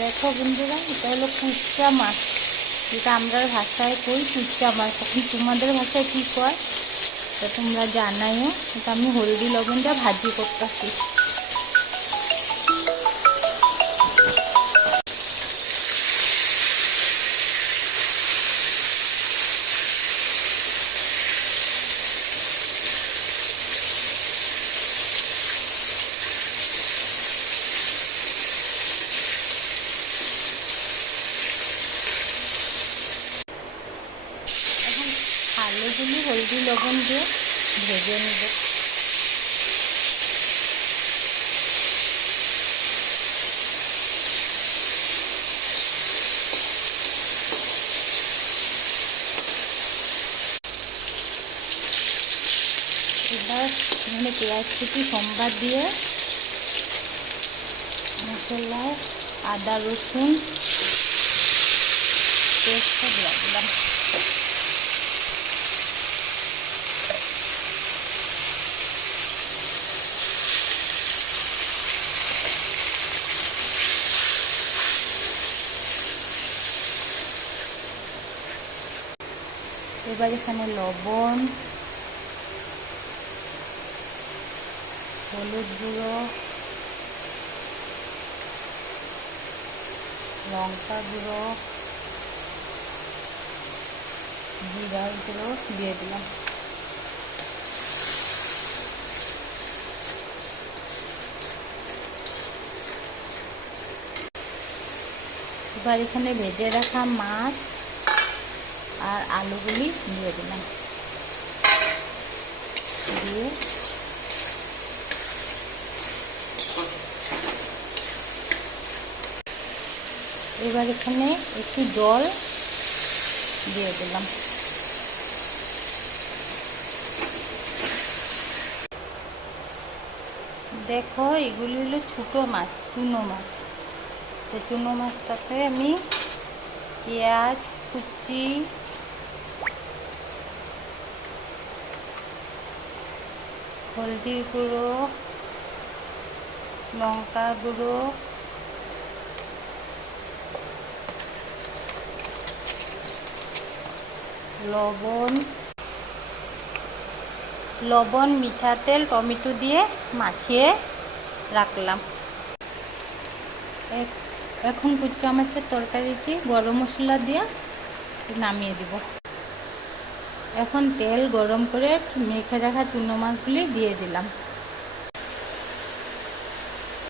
দেখো বন্ধুরা, এটা হলো কুচা মাছ, যেটা আমরা ভাষায় কই কুচা মাছ। এখন তোমাদের ভাষায় কী কয় তা তোমরা জানাইও। এটা আমি হলদি লবণ দিয়ে ভাজি করতেছি। আলুগুলি হলদি লবণ দিয়ে ভেজে নেব। এবার এখানে পেঁয়াজ কুচি সম্বাদ দিয়ে মশলায় আদা রসুন পেস্টটা দিয়ে দিলাম। এবার এখানে লবণ, হলুদ গুঁড়ো, লঙ্কা গুঁড়ো, জিরার গুঁড়ো দিয়ে দিলাম। এবার এখানে ভেজে রাখা মাছ আর আলুগুলি দিয়ে দিলাম। দিয়ে এবার এখানে একটু জল দিয়ে দিলাম। দেখো, এগুলি হলো ছোটো মাছ, চুনো মাছ। তো চুনো মাছটাতে আমি পেঁয়াজ কুচি, হলদি গুঁড়ো, লঙ্কা গুঁড়ো, লবণ, মিঠা তেল, টমেটো দিয়ে মাখিয়ে রাখলাম। এখন কুচা মাছের তরকারিটি গরম মশলা দিয়ে নামিয়ে দিব। এখন তেল গরম করে মেখে রাখা চুনো মাছগুলি দিয়ে দিলাম।